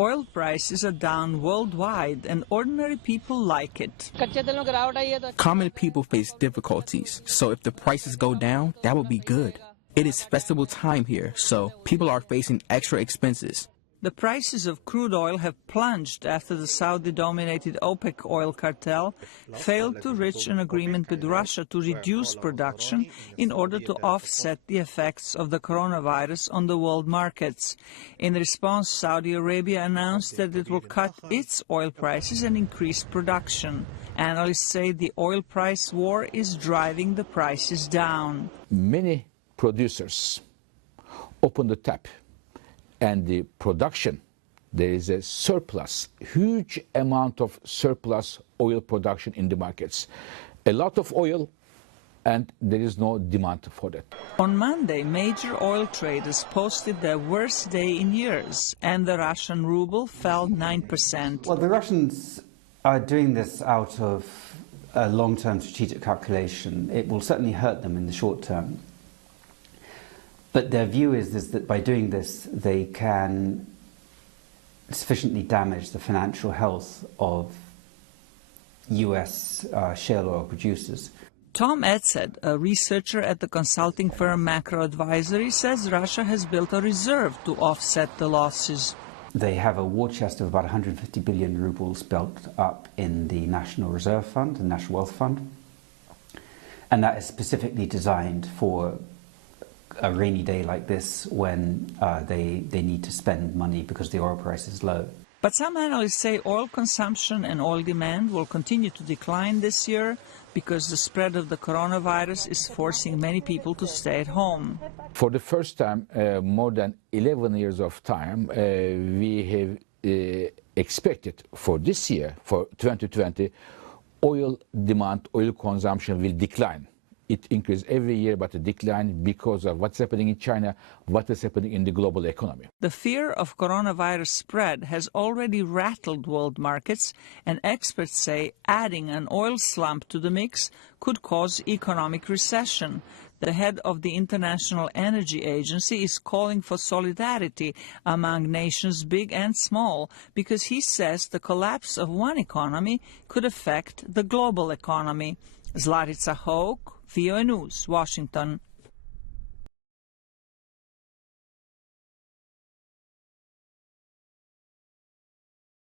Oil prices are down worldwide and ordinary people like it. Common people face difficulties, so if the prices go down, that would be good. It is festival time here, so people are facing extra expenses. The prices of crude oil have plunged after the Saudi-dominated OPEC oil cartel failed to reach an agreement with Russia to reduce production in order to offset the effects of the coronavirus on the world markets. In response, Saudi Arabia announced that it will cut its oil prices and increase production. Analysts say the oil price war is driving the prices down. Many producers open the tap, and the production, there is a surplus, huge amount of surplus oil production in the markets. A lot of oil, and there is no demand for that. On Monday, major oil traders posted their worst day in years, and the Russian ruble fell 9%. Well, the Russians are doing this out of a long-term strategic calculation. It will certainly hurt them in the short term. But their view is that by doing this, they can sufficiently damage the financial health of US shale oil producers. Tom Edsed, a researcher at the consulting firm Macro Advisory, says Russia has built a reserve to offset the losses. They have a war chest of about 150 billion rubles built up in the National Reserve Fund, the National Wealth Fund. And that is specifically designed for a rainy day like this when they need to spend money because the oil price is low. But some analysts say oil consumption and oil demand will continue to decline this year because the spread of the coronavirus is forcing many people to stay at home. For the first time, more than 11 years of time, we have expected for this year, for 2020, oil demand, oil consumption will decline. It increases every year, but a decline because of what's happening in China, what is happening in the global economy. The fear of coronavirus spread has already rattled world markets, and experts say adding an oil slump to the mix could cause economic recession. The head of the International Energy Agency is calling for solidarity among nations big and small because he says the collapse of one economy could affect the global economy. Zlatica Hoke, VOA News, Washington.